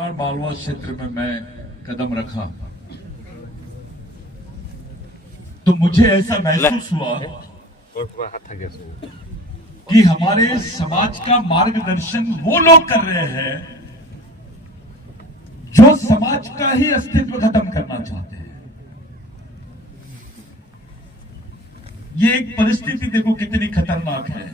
मालवा क्षेत्र में मैं कदम रखा तो मुझे ऐसा महसूस हुआ कि हमारे समाज का मार्गदर्शन वो लोग कर रहे हैं जो समाज का ही अस्तित्व खत्म करना चाहते हैं। ये एक परिस्थिति देखो कितनी खतरनाक है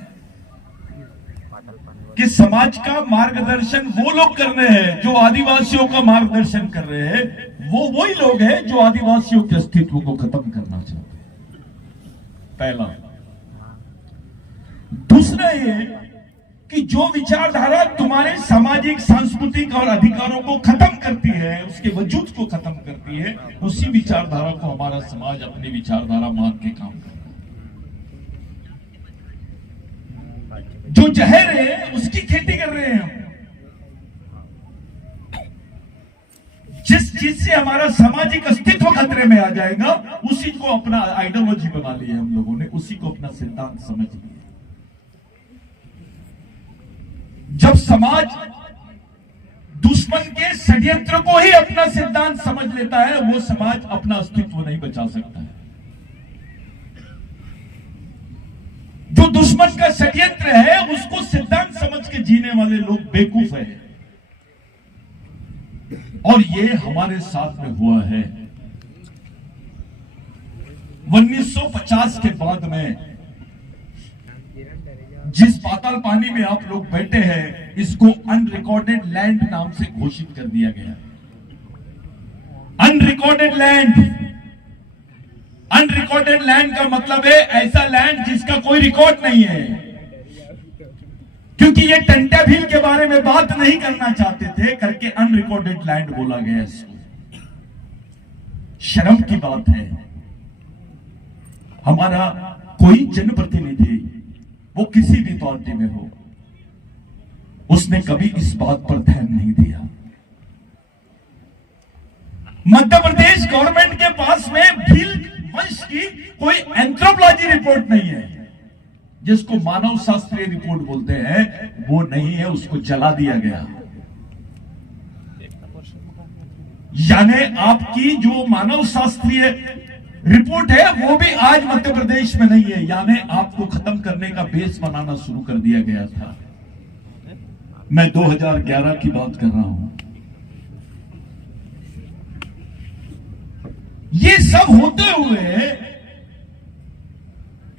कि समाज का मार्गदर्शन वो लोग कर रहे हैं जो आदिवासियों का मार्गदर्शन कर रहे हैं। वो वही लोग हैं जो आदिवासियों के अस्तित्व को खत्म करना चाहते हैं। पहला। दूसरा ये कि जो विचारधारा तुम्हारे सामाजिक सांस्कृतिक और अधिकारों को खत्म करती है, उसके वजूद को खत्म करती है, उसी विचारधारा को हमारा समाज अपनी विचारधारा मान के काम करता है। जो जहर है उसकी खेती कर रहे हैं हम। जिस चीज से हमारा सामाजिक अस्तित्व खतरे में आ जाएगा उसी को अपना आइडियोलॉजी बना लिया हम लोगों ने, उसी को अपना सिद्धांत समझ लिया। जब समाज दुश्मन के षड्यंत्र को ही अपना सिद्धांत समझ लेता है, वो समाज अपना अस्तित्व नहीं बचा सकता है। जो दुश्मन का षड्यंत्र है उसको सिद्धांत समझ के जीने वाले लोग बेवकूफ हैं। और ये हमारे साथ में हुआ है। 1950 के बाद में जिस पाताल पानी में आप लोग बैठे हैं, इसको अनरिकॉर्डेड लैंड नाम से घोषित कर दिया गया। Unrecorded land. अनरिकॉर्डेड लैंड का मतलब है ऐसा लैंड जिसका कोई रिकॉर्ड नहीं है। क्योंकि ये टंटा भील के बारे में बात नहीं करना चाहते थे करके अनरिकॉर्डेड लैंड बोला गया इसको। शर्म की बात है, हमारा कोई जनप्रतिनिधि वो किसी भी पार्टी में हो, उसने कभी इस बात पर ध्यान नहीं दिया। मध्य प्रदेश गवर्नमेंट के पास में भील वंश की कोई एंथ्रोपोलॉजी रिपोर्ट नहीं है, जिसको मानव शास्त्रीय रिपोर्ट बोलते हैं, वो नहीं है, उसको जला दिया गया। यानी आपकी जो मानव शास्त्रीय रिपोर्ट है वो भी आज मध्य प्रदेश में नहीं है। यानी आपको खत्म करने का बेस बनाना शुरू कर दिया गया था। मैं 2011 की बात कर रहा हूं। ये सब होते हुए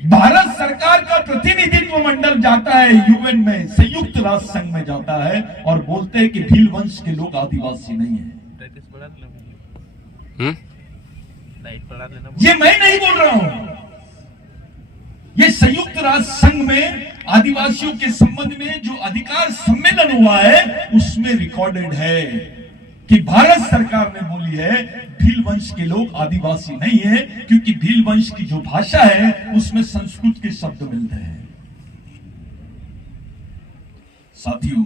भारत सरकार का प्रतिनिधित्व मंडल जाता है यूएन में, संयुक्त राष्ट्र संघ में जाता है और बोलते हैं कि भील वंश के लोग आदिवासी नहीं है। ये मैं नहीं बोल रहा हूं, ये संयुक्त राष्ट्र संघ में आदिवासियों के संबंध में जो अधिकार सम्मेलन हुआ है उसमें रिकॉर्डेड है कि भारत सरकार ने बोली है भील वंश के लोग आदिवासी नहीं है, क्योंकि भील वंश की जो भाषा है उसमें संस्कृत के शब्द मिलते हैं। साथियों,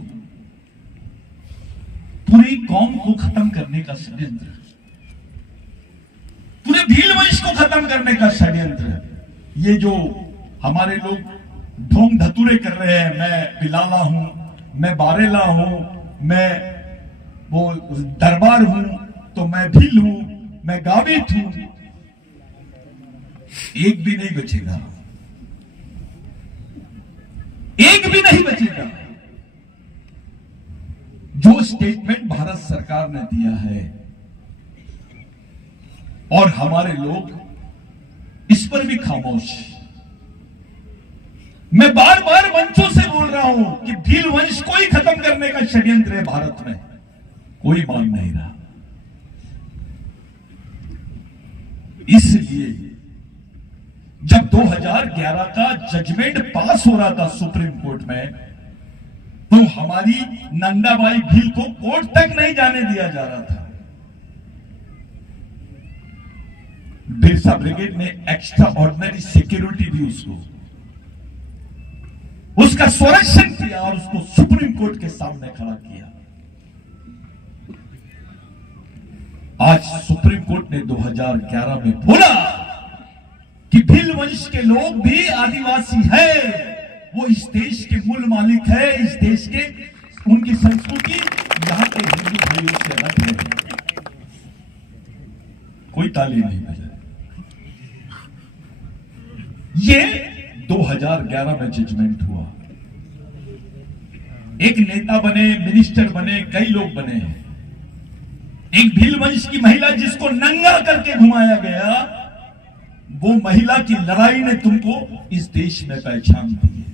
पूरी कौम को खत्म करने का षड्यंत्र, पूरे भील वंश को खत्म करने का षड्यंत्र, ये जो हमारे लोग ढोंग धतूरे कर रहे हैं, मैं बिलाला हूं, मैं बारेला हूं, मैं वो दरबार हूं, तो मैं भील हूं, मैं गावित हूं, एक भी नहीं बचेगा, एक भी नहीं बचेगा। जो स्टेटमेंट भारत सरकार ने दिया है और हमारे लोग इस पर भी खामोश। मैं बार बार मंचों से बोल रहा हूं कि भील वंश को ही खत्म करने का षड्यंत्र है भारत में, कोई मान नहीं रहा। इसलिए जब 2011 का जजमेंट पास हो रहा था सुप्रीम कोर्ट में, तो हमारी नंदाबाई भील को कोर्ट तक नहीं जाने दिया जा रहा था। बिरसा ब्रिगेड ने एक्स्ट्रा ऑर्डिनरी सिक्योरिटी भी उसका संरक्षण किया और उसको सुप्रीम कोर्ट के सामने खड़ा किया। आज सुप्रीम कोर्ट ने 2011 में बोला कि भील वंश के लोग भी आदिवासी है, वो इस देश के मूल मालिक है, इस देश के, उनकी संस्कृति यहाँ के के हिंदू भाइयों से अलग है। कोई ताली नहीं बजाए। ये 2011 में जजमेंट हुआ। एक नेता बने, मिनिस्टर बने, कई लोग बने। एक भील वंश की महिला जिसको नंगा करके घुमाया गया, वो महिला की लड़ाई ने तुमको इस देश में पहचान दी है।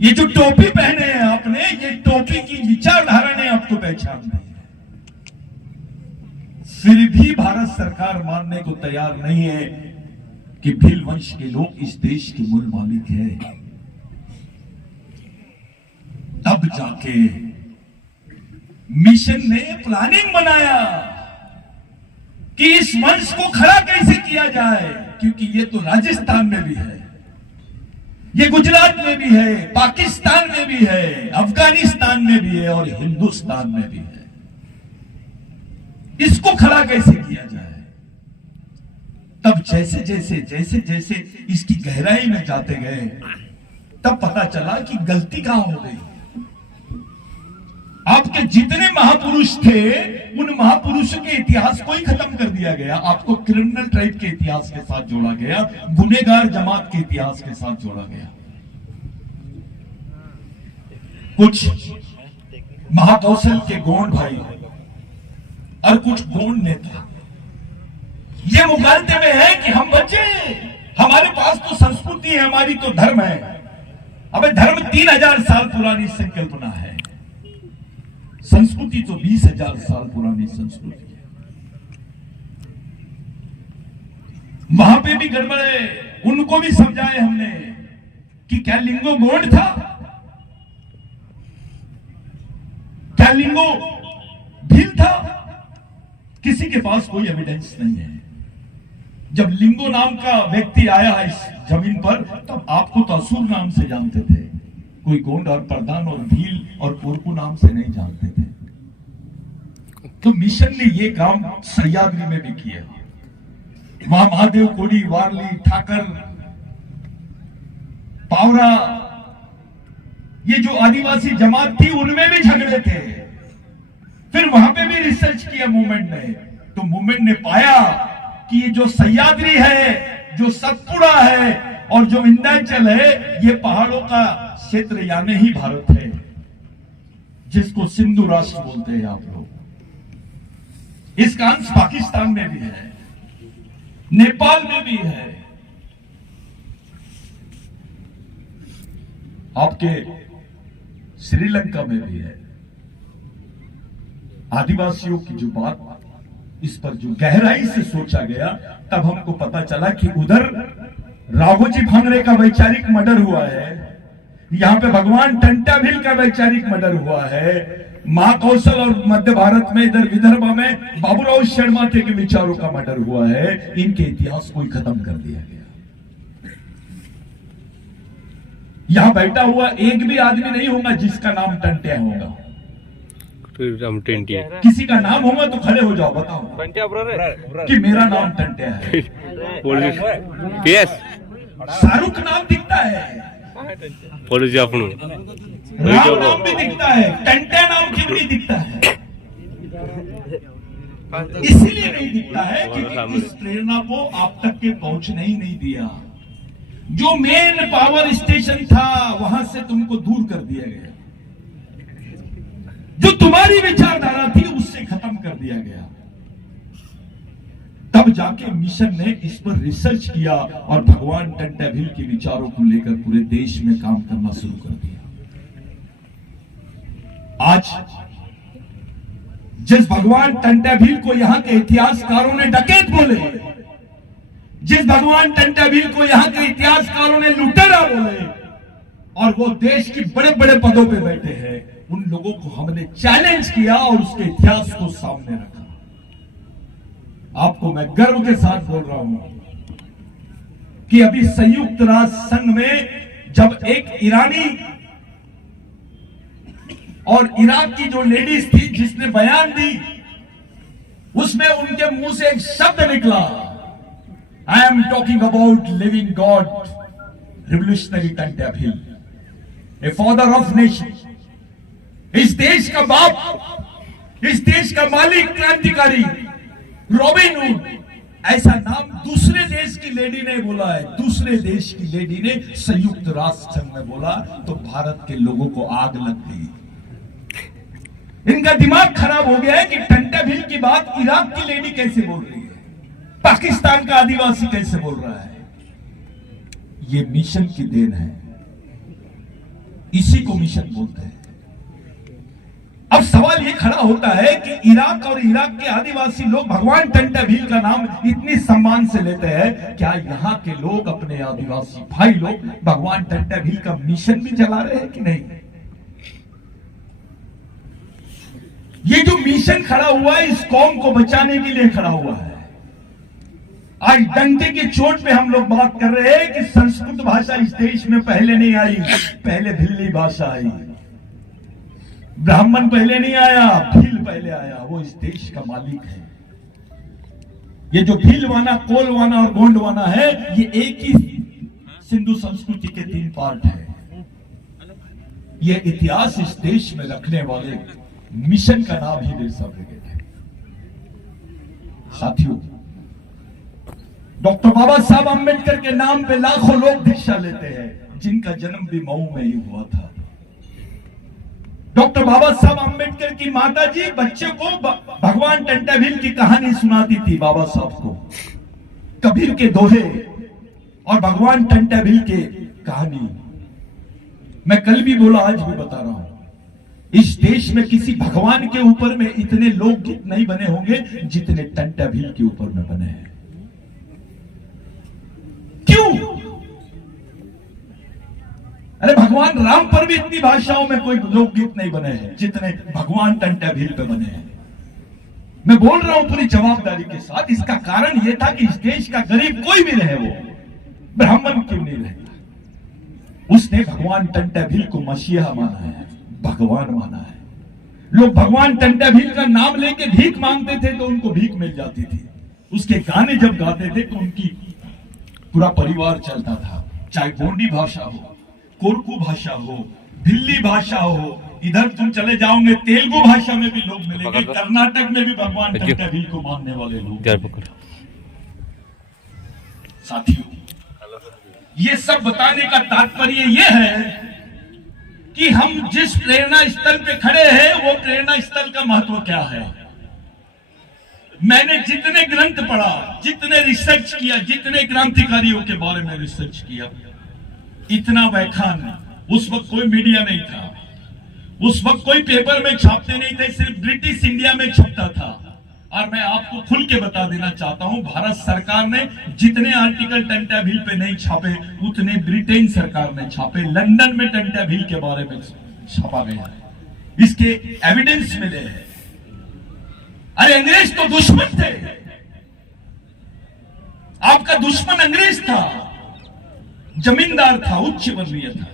ये जो टोपी पहने हैं आपने, ये टोपी की विचारधारा ने आपको पहचान दी है। फिर भी भारत सरकार मानने को तैयार नहीं है कि भील वंश के लोग इस देश के मूल मालिक हैं। तब जाके मिशन ने प्लानिंग बनाया कि इस वंश को खड़ा कैसे किया जाए, क्योंकि ये तो राजस्थान में भी है, ये गुजरात में भी है, पाकिस्तान में भी है, अफगानिस्तान में भी है और हिंदुस्तान में भी है। इसको खड़ा कैसे किया जाए? तब जैसे जैसे जैसे जैसे इसकी गहराई में जाते गए, तब पता चला कि गलती कहां हो गई। आपके जितने महापुरुष थे, उन महापुरुषों के इतिहास को ही खत्म कर दिया गया। आपको क्रिमिनल ट्राइब के इतिहास के साथ जोड़ा गया, गुनहगार जमात के इतिहास के साथ जोड़ा गया। कुछ महाकौशल के गोंड भाई और कुछ गोंड नेता ये मुकालते में है कि हम बच्चे, हमारे पास तो संस्कृति है, हमारी तो धर्म है। अबे धर्म 3000 साल पुरानी संकल्पना है, संस्कृति तो 20,000 साल पुरानी संस्कृति है। वहां पे भी गड़बड़ है। उनको भी समझाए हमने कि क्या लिंगो गोंड था, क्या लिंगो भील था? किसी के पास कोई एविडेंस नहीं है। जब लिंगो नाम का व्यक्ति आया इस जमीन पर, तब आपको तो असुर नाम से जानते थे, कोई गोंड और प्रधान और भील और कोरकू नाम से नहीं जानते थे। तो मिशन ने ये काम सह्याद्री में भी किया। वहां महादेव कोड़ी, वारली, ठाकर, पावरा, ये जो आदिवासी जमात थी, उनमें भी झगड़े थे। फिर वहां पे भी रिसर्च किया मूवमेंट ने, तो मूवमेंट ने पाया कि ये जो सह्याद्री है, जो सतपुड़ा है और जो विंध्याचल है, ये पहाड़ों का क्षेत्र यानी ही भारत है, जिसको सिंधु राष्ट्र बोलते हैं आप लोग। इसका अंश पाकिस्तान में भी है, नेपाल में भी है, आपके श्रीलंका में भी है। आदिवासियों की जो बात, इस पर जो गहराई से सोचा गया, तब हमको पता चला कि उधर राघोजी भांगरे का वैचारिक मर्डर हुआ है, यहां पे भगवान टंटा भील का वैचारिक मर्डर हुआ है, महाकौशल और मध्य भारत में इधर विदर्भ में बाबूराव शर्मा के विचारों का मर्डर हुआ है। इनके इतिहास को ही खत्म कर दिया गया। यहां बैठा हुआ एक भी आदमी नहीं होगा जिसका नाम टंटिया होगा। किसी का नाम होगा तो खड़े हो जाओ, बताओ कि मेरा नाम टंटिया है। शाहरुख नाम दिखता है, राम नाम भी दिखता है, टंटिया नाम क्यों नहीं दिखता है? इसीलिए नहीं दिखता है क्योंकि इस प्रेरणा को आप तक के पहुंचने ही नहीं दिया। जो मेन पावर स्टेशन था, वहां से तुमको दूर कर दिया गया। जो तुम्हारी विचारधारा थी, उससे खत्म कर दिया गया। तब जाके मिशन ने इस पर रिसर्च किया और भगवान टंटा भील के विचारों को लेकर पूरे देश में काम करना शुरू कर दिया। आज जिस भगवान टंटा भील को यहां के इतिहासकारों ने डकैत बोले, जिस भगवान टंटा भील को यहां के इतिहासकारों ने लुटेरा बोले, और वो देश के बड़े बड़े पदों पे बैठे हैं, उन लोगों को हमने चैलेंज किया और उसके इतिहास को सामने रखा। आपको मैं गर्व के साथ बोल रहा हूं कि अभी संयुक्त राष्ट्र संघ में जब एक ईरानी और इराक की जो लेडीज थी जिसने बयान दी, उसमें उनके मुंह से एक शब्द निकला, I am talking about living god revolutionary Tantya Bhil, a father of nation, इस देश का बाप, इस देश का मालिक, क्रांतिकारी रॉबिन हुड, ऐसा नाम दूसरे देश की लेडी ने बोला है, दूसरे देश की लेडी ने संयुक्त राष्ट्र संघ में बोला तो भारत के लोगों को आग लग गई। इनका दिमाग खराब हो गया है कि टंटाभिल की बात इराक की लेडी कैसे बोल रही है, पाकिस्तान का आदिवासी कैसे बोल रहा है। ये मिशन की देन है, इसी को मिशन बोलते हैं। अब सवाल ये खड़ा होता है कि इराक और इराक के आदिवासी लोग भगवान टंटाभिल का नाम इतनी सम्मान से लेते हैं, क्या यहां के लोग अपने आदिवासी भाई लोग भगवान टंटाभिल का मिशन भी चला रहे हैं कि नहीं? ये जो मिशन खड़ा हुआ है इस कौम को बचाने के लिए खड़ा हुआ है। आज डंके की चोट पे हम लोग बात कर रहे हैं कि संस्कृत भाषा इस देश में पहले नहीं आई, पहले भिल्ली भाषा आई। ब्राह्मण पहले नहीं आया, भील पहले आया। वो इस देश का मालिक है। ये जो भीलवाना, कोलवाना और गोंडवाना है, ये एक ही सिंधु संस्कृति के 3 पार्ट है। ये इतिहास इस देश में रखने वाले मिशन का नाम ही बिरसा ब्रिगेड है। साथियों, डॉक्टर बाबा साहब अंबेडकर के नाम पे लाखों लोग दीक्षा लेते हैं, जिनका जन्म भी मऊ में ही हुआ था। डॉक्टर बाबा साहब अंबेडकर की माता जी बच्चे को भगवान टंटाभिल की कहानी सुनाती थी। बाबा साहब को कबीर के दोहे और भगवान टंटाभिल के कहानी। मैं कल भी बोला, आज भी बता रहा हूं, इस देश में किसी भगवान के ऊपर में इतने लोकगीत नहीं बने होंगे जितने टंटाभिल के ऊपर में बने हैं। क्यों? अरे भगवान राम पर भी इतनी भाषाओं में कोई लोकगीत नहीं बने हैं जितने भगवान टंटाभिल पे बने हैं। मैं बोल रहा हूं पूरी जवाबदारी के साथ। इसका कारण यह था कि इस देश का गरीब कोई भी रहे, वो ब्राह्मण क्यों नहीं रहता, उसने भगवान टंटाभिल को मसीहा माना है, भगवान माना है। लोग भगवान टंटाभिल का नाम लेके भीख मांगते थे तो उनको भीख मिल जाती थी। उसके गाने जब गाते थे तो उनकी पूरा परिवार चलता था। चाहे गोंडी भाषा हो, कोरकू भाषा हो, भिल्ली भाषा हो, इधर तुम चले जाओगे तेलुगु भाषा में भी लोग मिलेंगे, कर्नाटक में भी भगवान टंटाभिल को मानने वाले लोग। साथियों, ये सब बताने का तात्पर्य ये है कि हम जिस प्रेरणा स्थल पे खड़े हैं वो प्रेरणा स्थल का महत्व क्या है। मैंने जितने ग्रंथ पढ़ा, जितने रिसर्च किया, जितने क्रांतिकारियों के बारे में रिसर्च किया, इतना व्याख्यान, उस वक्त कोई मीडिया नहीं था, उस वक्त कोई पेपर में छापते नहीं थे, सिर्फ ब्रिटिश इंडिया में छपता था। और मैं आपको खुल के बता देना चाहता हूं, भारत सरकार ने जितने आर्टिकल टंटाभिल पे नहीं छापे उतने ब्रिटेन सरकार ने छापे। लंदन में टंटाभिल के बारे में छापा गया है, इसके एविडेंस मिले हैं। अरे अंग्रेज तो दुश्मन थे, आपका दुश्मन अंग्रेज था, जमींदार था, उच्च वर्णीय था।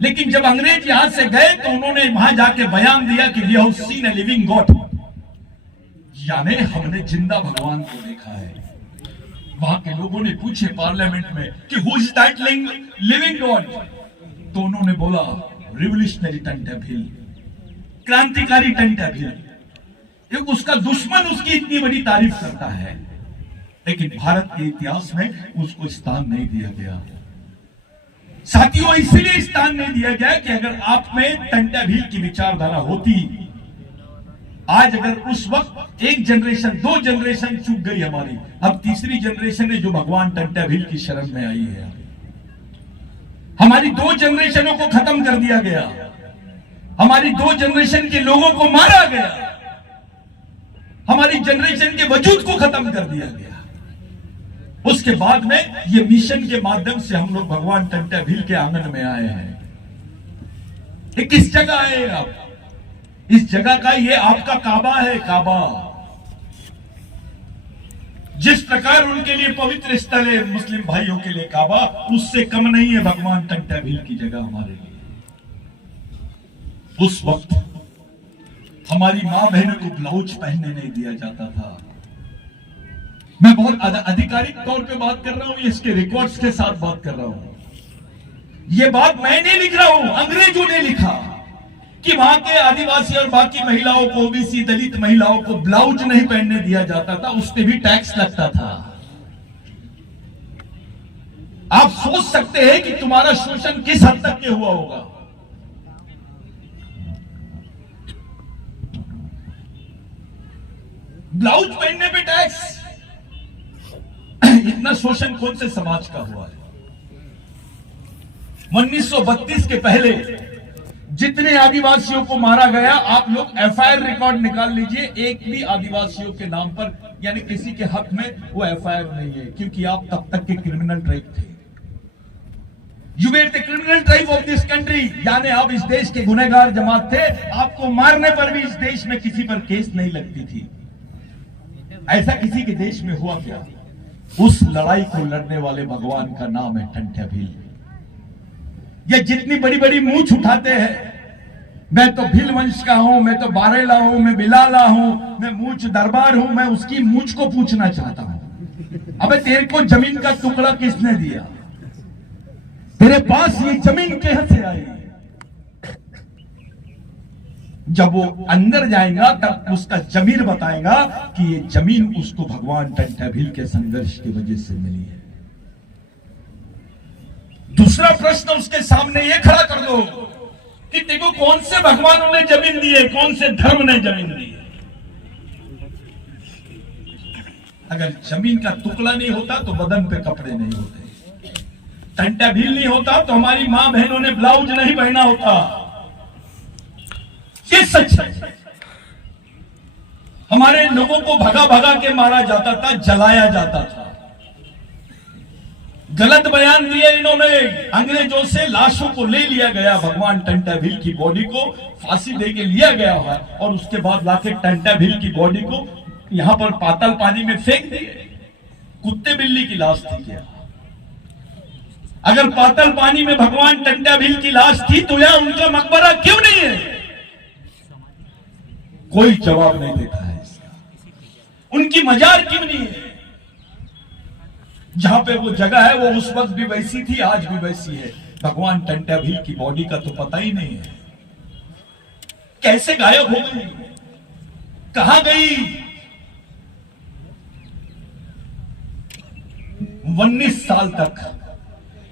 लेकिन जब अंग्रेज यहां से गए तो उन्होंने वहां जाके बयान दिया कि we have seen a living god, यानी हमने जिंदा भगवान को देखा है। वहां के लोगों ने पूछे पार्लियामेंट में कि who is that living God, तो उन्होंने बोला रिवोल्यूशनरी टंटाभिल, क्रांतिकारी टंटाभिल। उसका दुश्मन उसकी इतनी बड़ी तारीफ करता है, लेकिन भारत के इतिहास में उसको स्थान नहीं दिया गया। साथियों, इसलिए स्थान नहीं दिया गया कि अगर आप में टंटाभिल की विचारधारा होती, आज अगर उस वक्त एक जनरेशन, 2 जनरेशन चूक गई हमारी, अब तीसरी जनरेशन है जो भगवान टंटाभिल की शरण में आई है। हमारी 2 जनरेशनों को खत्म कर दिया गया, हमारी 2 जनरेशन के लोगों को मारा गया, हमारी जनरेशन के वजूद को खत्म कर दिया गया। उसके बाद में ये मिशन के माध्यम से हम लोग भगवान टंटाभिल के आंगन में आए हैं। ये किस जगह आए आप? इस जगह का ये आपका काबा है। काबा जिस प्रकार उनके लिए पवित्र स्थल है मुस्लिम भाइयों के लिए काबा, उससे कम नहीं है भगवान टंटाभिल की जगह हमारे लिए। उस वक्त हमारी मां बहनों को ब्लाउज पहनने नहीं दिया जाता था। मैं बहुत आधिकारिक तौर पे बात कर रहा हूं, इसके रिकॉर्ड्स के साथ बात कर रहा हूं। ये बात मैं नहीं लिख रहा हूं, अंग्रेजों ने लिखा। कि वहां के आदिवासी और बाकी महिलाओं को, ओबीसी दलित महिलाओं को ब्लाउज नहीं पहनने दिया जाता था, उस पे भी टैक्स लगता था। आप सोच सकते हैं कि तुम्हारा शोषण किस हद तक के हुआ होगा। ब्लाउज पहनने पे टैक्स, इतना शोषण कौन से समाज का हुआ है? 1932 के पहले जितने आदिवासियों को मारा गया, आप लोग एफआईआर रिकॉर्ड निकाल लीजिए, एक भी आदिवासियों के नाम पर यानी किसी के हक में वो एफआईआर नहीं है, क्योंकि आप तब तक के क्रिमिनल ट्राइब थे। You were the criminal tribe of this country, यानी आप इस देश के गुनहगार जमात थे। आपको मारने पर भी इस देश में किसी पर केस नहीं लगती थी। ऐसा किसी के देश में हुआ क्या? उस लड़ाई को लड़ने वाले भगवान का नाम है टंट्या भील। ये जितनी बड़ी बड़ी मूंछ उठाते हैं, मैं तो भील वंश का हूं, मैं तो बारेला हूं, मैं बिलाला हूं, मैं मूंछ दरबार हूं, मैं उसकी मूंछ को पूछना चाहता हूं, अबे तेरे को जमीन का टुकड़ा किसने दिया? तेरे पास ये जमीन कहां से आई? जब वो अंदर जाएगा तब उसका जमीर बताएगा कि ये जमीन उसको भगवान टंट्या भील के संघर्ष की वजह से मिली है। दूसरा प्रश्न उसके सामने ये खड़ा कर दो कि देखो कौन से भगवानों ने जमीन दी है, कौन से धर्म ने जमीन दी है। अगर जमीन का टुकड़ा नहीं होता तो बदन पे कपड़े नहीं होते, टंट्या भील नहीं होता तो हमारी मां बहनों ने ब्लाउज नहीं पहना होता। ये सच है। हमारे लोगों को भगा भगा के मारा जाता था, जलाया जाता था। गलत बयान दिए इन्होंने, अंग्रेजों से लाशों को ले लिया गया, भगवान टंट्या भील की बॉडी को फांसी दे के लिया गया है और उसके बाद लाके टंट्या भील की बॉडी को यहां पर पाताल पानी में फेंक दिए। कुत्ते बिल्ली की लाश थी क्या? अगर पाताल पानी में भगवान टंट्या भील की लाश थी तो यहां उनका मकबरा क्यों नहीं है? कोई जवाब नहीं देता है इसका। उनकी मजार क्यों नहीं है? जहां पे वो जगह है वो उस वक्त भी वैसी थी, आज भी वैसी है। भगवान टंट्या भील की बॉडी का तो पता ही नहीं है, कैसे गायब हो गई, कहां गई? 19 साल तक,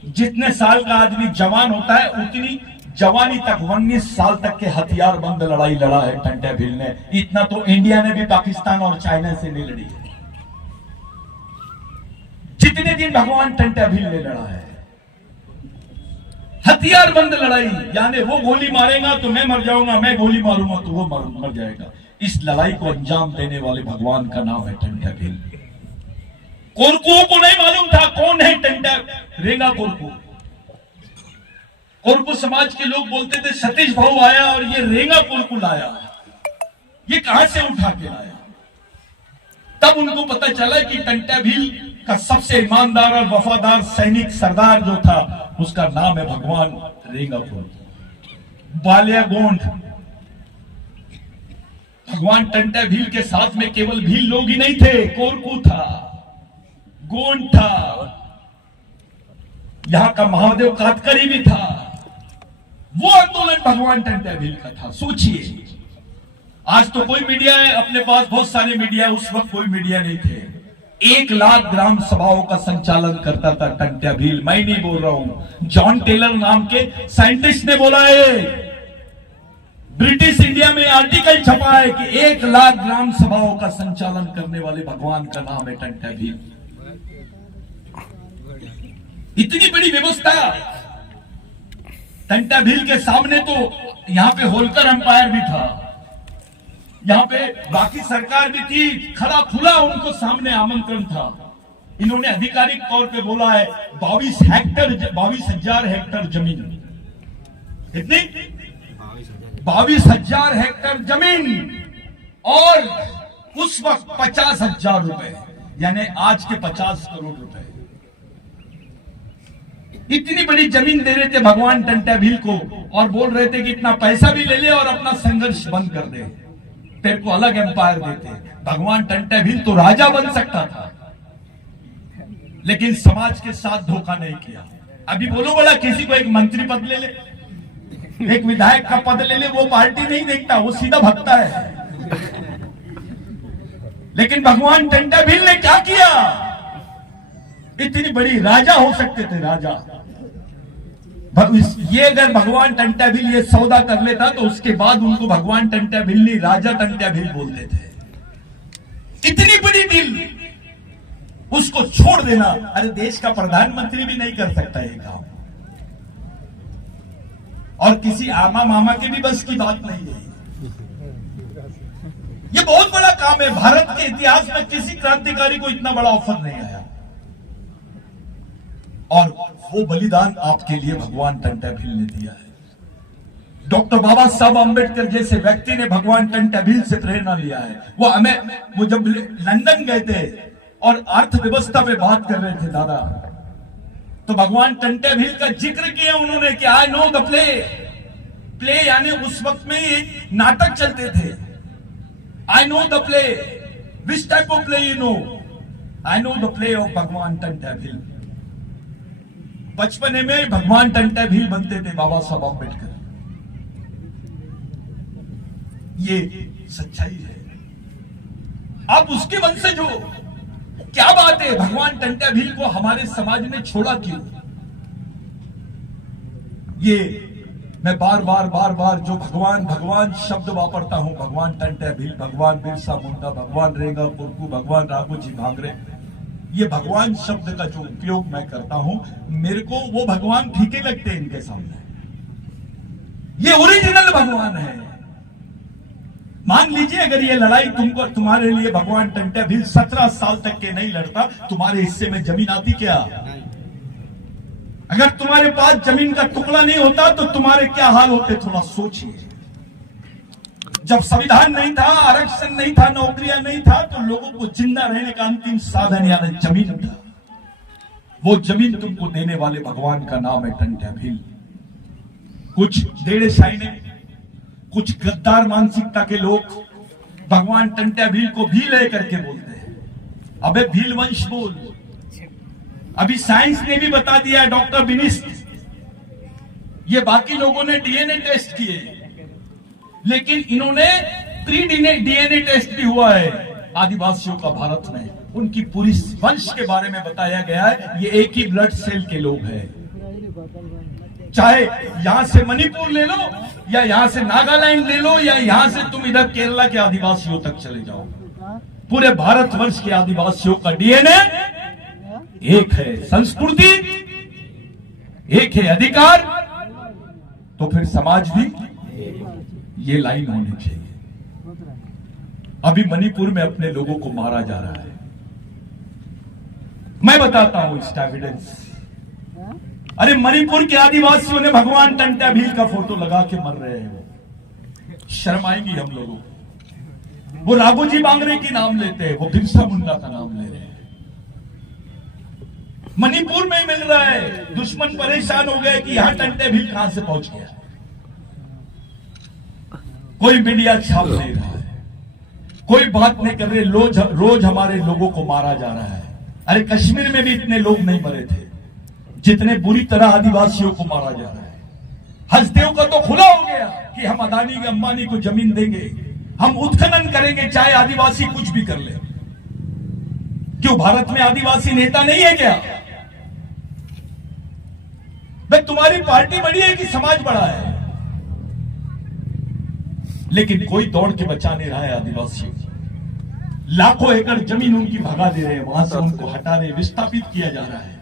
जितने साल का आदमी जवान होता है उतनी जवानी तक 19 साल तक के हथियार बंद लड़ाई लड़ा है टंट्या भील ने। इतना तो इंडिया ने भी पाकिस्तान और चाइना से नहीं लड़ी है जितने दिन भगवान टंट्या भील ने लड़ा है। हथियार बंद लड़ाई, यानी वो गोली मारेगा तो मैं मर जाऊंगा, मैं गोली मारूंगा तो वो मर जाएगा। इस लड़ाई को अंजाम देने वाले भगवान का नाम है टंट्या भील। कोरकुओं को नहीं मालूम था कौन है टंट्या, रेंगा कोरकू। कोरकू समाज के लोग बोलते थे सतीश भाऊ आया और ये रेंगा कोरकू लाया, ये कहां से उठा के लाया? तब उनको पता चला कि टंट्या भील का सबसे ईमानदार और वफादार सैनिक सरदार जो था उसका नाम है भगवान रेंगा कोरकू। बालिया गोंड, भगवान टंट्या भील के साथ में केवल भील लोग ही नहीं थे, कोरकू था, गोंड था, यहां का महादेव कातकरी भी था। वो आंदोलन भगवान टंट्या भील का था। सोचिए, आज तो कोई मीडिया है, अपने पास बहुत सारे मीडिया, उस वक्त कोई मीडिया नहीं थे। 1 लाख ग्राम सभाओं का संचालन करता था टंट्या भील। मैं नहीं बोल रहा हूं, जॉन टेलर नाम के साइंटिस्ट ने बोला है, ब्रिटिश इंडिया में आर्टिकल छपा है कि 1 लाख ग्राम सभाओं का संचालन करने वाले भगवान का नाम है टंट्या भील। इतनी बड़ी व्यवस्था टंट्या भील के सामने तो यहां पे होलकर एम्पायर भी था, यहां पे बाकी सरकार भी थी, खड़ा खुला उनको सामने आमंत्रण था। इन्होंने आधिकारिक तौर पे बोला है 22,000 हेक्टर जमीन, कितनी? 22,000 हेक्टर जमीन, और उस वक्त 50,000 रुपए, यानी आज के 50 करोड़ रुपए। इतनी बड़ी जमीन दे रहे थे भगवान टंट्या भील को और बोल रहे थे कि इतना पैसा भी ले ले और अपना संघर्ष बंद कर दे, तेरे को अलग एम्पायर देते। भगवान टंट्या भील तो राजा बन सकता था, लेकिन समाज के साथ धोखा नहीं किया। अभी बोलो बड़ा किसी को एक मंत्री पद ले ले, एक विधायक का पद ले ले, वो पार्टी नहीं देखता, वो सीधा भगता है। लेकिन भगवान टंटा भील ने क्या किया? इतनी बड़ी राजा हो सकते थे, राजा। ये अगर भगवान टंटा भील ये सौदा कर लेता तो उसके बाद उनको भगवान टंटा भील नहीं, राजा टंटा भील बोलते थे। इतनी बड़ी डील, उसको छोड़ देना। अरे देश का प्रधानमंत्री भी नहीं कर सकता ये काम, और किसी आमा मामा के भी बस की बात नहीं है। ये बहुत बड़ा काम है। भारत के इतिहास में किसी क्रांतिकारी को इतना बड़ा ऑफर नहीं आया, और वो बलिदान आपके लिए भगवान टंटा भील ने दिया है। डॉक्टर बाबा साहब अंबेडकर जैसे व्यक्ति ने भगवान टंटा भील से प्रेरणा लिया है। वो जब लंदन गए थे और अर्थव्यवस्था पे बात कर रहे थे दादा, तो भगवान टंटा भील का जिक्र किया उन्होंने कि आई नो द प्ले यानी उस वक्त में एक नाटक चलते थे। I know the play, which type of play you know? I know the play of भगवान टंटा भील। बचपने में भगवान टंटा भील बनते थे बाबा साहब अंबेडकर। ये सच्चाई है। अब उसके वंशज हो, क्या बात है? भगवान टंटा भील को हमारे समाज ने छोड़ा क्यों? ये मैं बार बार जो भगवान शब्द वापरता हूं, भगवान टंटा भील, भगवान बिरसा मुंडा, भगवान रेंगा कुरकू, भगवान राघोजी भांगरे, ये भगवान शब्द का जो उपयोग मैं करता हूं, मेरे को वो भगवान फीके लगते हैं इनके सामने। ये ओरिजिनल भगवान है। मान लीजिए अगर ये लड़ाई तुम्हारे लिए भगवान टंटा भील 17 साल तक के नहीं लड़ता, तुम्हारे हिस्से में जमीन आती क्या? अगर तुम्हारे पास जमीन का टुकड़ा नहीं होता तो तुम्हारे क्या हाल होते, थोड़ा सोचिए। जब संविधान नहीं था, आरक्षण नहीं था, नौकरियां नहीं था, तो लोगों को जिंदा रहने का अंतिम साधन यानी जमीन था। वो जमीन तुमको देने वाले भगवान का नाम है टंटा भील। कुछ डेढ़े शाइने, कुछ गद्दार मानसिकता के लोग भगवान टंटा भील को भील है करके बोलते हैं। अबे भील वंश बोल। अभी साइंस ने भी बता दिया, डॉक्टर बिनिस्ट, ये बाकी लोगों ने डीएनए टेस्ट किए, लेकिन इन्होंने प्री डीएनए टेस्ट भी हुआ है आदिवासियों का भारत में। उनकी पूरी वंश के बारे में बताया गया है। ये एक ही ब्लड सेल के लोग हैं। चाहे यहां से मणिपुर ले लो, या यहां से नागालैंड ले लो, या यहां से तुम इधर केरला के आदिवासियों तक चले जाओ, पूरे भारतवर्ष के आदिवासियों का डीएनए एक है। संस्कृति एक है, अधिकार तो फिर समाज भी ये लाइन होनी चाहिए। अभी मणिपुर में अपने लोगों को मारा जा रहा है। मैं बताता हूं इसका एविडेंस। अरे मणिपुर के आदिवासियों ने भगवान टंटा भील का फोटो लगा के मर रहे हैं। वो शर्म आएगी हम लोगों को। वो राघोजी बांगरे की नाम लेते हैं, वो बिरसा मुंडा का नाम ले रहे हैं। मणिपुर में मिल रहा है। दुश्मन परेशान हो गए कि यहां टंटा भील कहां से पहुंच गया। कोई मीडिया छाप नहीं रहा है, कोई बात नहीं कर रहे। रोज हमारे लोगों को मारा जा रहा है। अरे कश्मीर में भी इतने लोग नहीं मरे थे जितने बुरी तरह आदिवासियों को मारा जा रहा है। हसदेव का तो खुला हो गया कि हम अदानी अंबानी को जमीन देंगे, हम उत्खनन करेंगे, चाहे आदिवासी कुछ भी कर ले। क्यों भारत में आदिवासी नेता नहीं है क्या? भाई तुम्हारी पार्टी बड़ी है कि समाज बड़ा है? लेकिन कोई दौड़ के बचा नहीं रहा है आदिवासियों। लाखों एकड़ जमीन उनकी भगा दे रहे हैं, वहां से उनको हटा रहे, विस्थापित किया जा रहा है।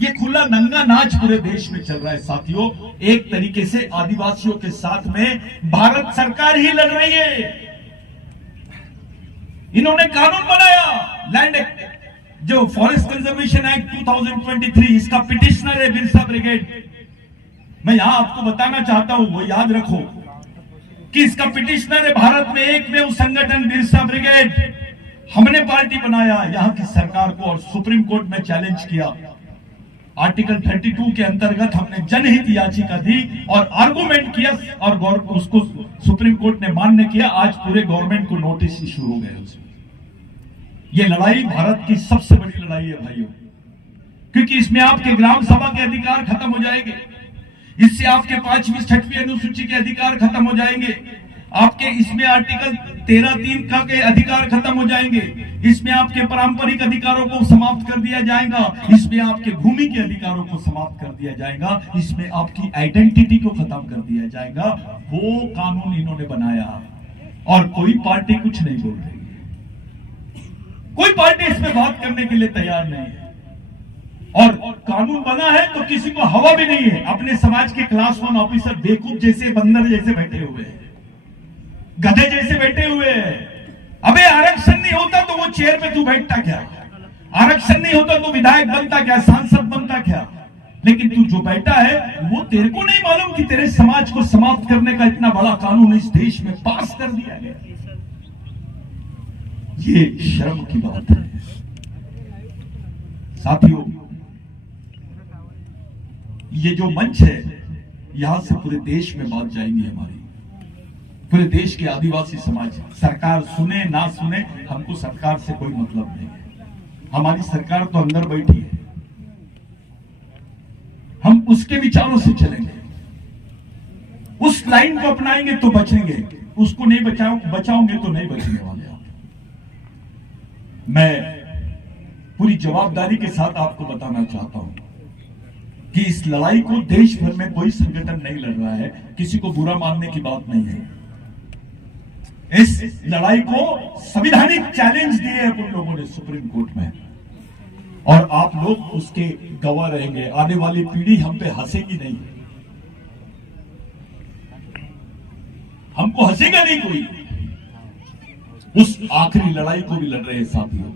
ये खुला नंगा नाच पूरे देश में चल रहा है साथियों। एक तरीके से आदिवासियों के साथ में भारत सरकार ही लड़ रही है। इन्होंने कानून बनाया, लैंड एक्ट, जो फॉरेस्ट कंजर्वेशन एक्ट 2023, इसका पिटिशनर है बिरसा ब्रिगेड। मैं यहां आपको बताना चाहता हूं, वो याद रखो कि इसका पिटिशनर है भारत में एकमेव संगठन बिरसा ब्रिगेड। हमने पार्टी बनाया यहां की सरकार को और सुप्रीम कोर्ट में चैलेंज किया। आर्टिकल 32 के अंतर्गत हमने जनहित याचिका दी और आर्गुमेंट किया, और उसको सुप्रीम कोर्ट ने मान्य किया। आज पूरे गवर्नमेंट को नोटिस इशू हो गए उसमें। यह लड़ाई भारत की सबसे बड़ी लड़ाई है भाइयों, क्योंकि इसमें आपके ग्राम सभा के अधिकार खत्म हो जाएंगे, इससे आपके 5वीं 6वीं अनुसूची के अधिकार खत्म हो जाएंगे। आपके इसमें आर्टिकल 13(3) का के अधिकार खत्म हो जाएंगे। इसमें आपके पारंपरिक अधिकारों को समाप्त कर दिया जाएगा। इसमें आपके भूमि के अधिकारों को समाप्त कर दिया जाएगा। इसमें आपकी आइडेंटिटी को खत्म कर दिया जाएगा। वो कानून इन्होंने बनाया और कोई पार्टी कुछ नहीं बोल रही है। कोई पार्टी इसमें बात करने के लिए तैयार नहीं है। और कानून बना है तो किसी को हवा भी नहीं है। अपने समाज के क्लास 1 ऑफिसर बेवकूफ जैसे, बंदर जैसे बैठे हुए हैं, गधे जैसे बैठे हुए हैं। अबे आरक्षण नहीं होता तो वो चेयर पे तू बैठता क्या? आरक्षण नहीं होता तो विधायक बनता क्या, सांसद बनता क्या? लेकिन तू जो बैठा है वो तेरे को नहीं मालूम कि तेरे समाज को समाप्त करने का इतना बड़ा कानून इस देश में पास कर दिया गया। ये शर्म की बात है साथियों। ये जो मंच है, यहां से पूरे देश में बात जाएंगी हमारी, पूरे देश के आदिवासी समाज। सरकार सुने ना सुने, हमको सरकार से कोई मतलब नहीं है। हमारी सरकार तो अंदर बैठी है, हम उसके विचारों से चलेंगे, उस लाइन को अपनाएंगे तो बचेंगे, उसको नहीं बचाओगे तो नहीं बचने वाले आप। मैं पूरी जवाबदारी के साथ आपको बताना चाहता हूं कि इस लड़ाई को देश भर में कोई संगठन नहीं लड़ रहा है। किसी को बुरा मानने की बात नहीं है। इस लड़ाई को संवैधानिक चैलेंज दिए हैं उन लोगों ने सुप्रीम कोर्ट में, और आप लोग उसके गवाह रहेंगे। आने वाली पीढ़ी हम पे हंसेगी नहीं, हमको हंसेगा नहीं कोई। उस आखिरी लड़ाई को भी लड़ रहे हैं साथियों।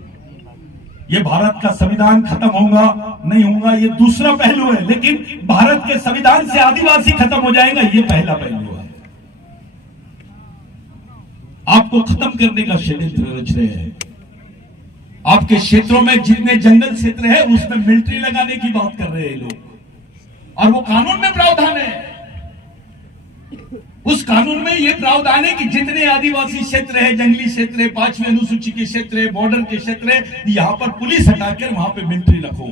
ये भारत का संविधान खत्म होगा नहीं होगा ये दूसरा पहलू है, लेकिन भारत के संविधान से आदिवासी खत्म हो जाएगा ये पहला पहलू है। आपको खत्म करने का षड्यंत्र रच रहे हैं। आपके क्षेत्रों में जितने जंगल क्षेत्र है उसमें मिलिट्री लगाने की बात कर रहे हैं लोग, और वो कानून में प्रावधान है। उस कानून में ये प्रावधान है कि जितने आदिवासी क्षेत्र है, जंगली क्षेत्र है, 5वीं अनुसूची के क्षेत्र है, बॉर्डर के क्षेत्र है, यहां पर पुलिस हटाकर वहां पे मिलिट्री रखो।